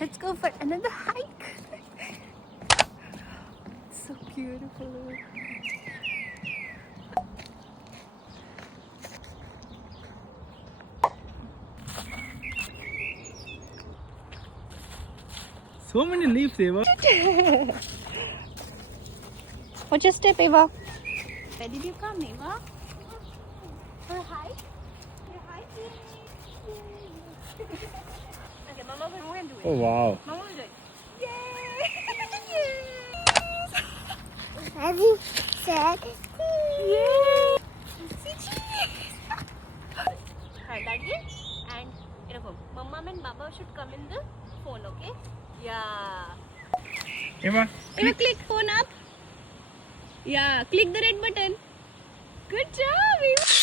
Let's go for another hike. So beautiful. So many leaves, Eva. What's your step, Eva? Where did you come, Eva? For a hike? You're hiking. Okay, Mama will do it. Oh wow. Mama will do it. Yay! Have you said? Yay! See cheese! Hi, Daddy. And Mama and Baba should come in the phone, okay? Yeah. Eva. Eva, click phone up. Yeah, click the red button. Good job, Eva.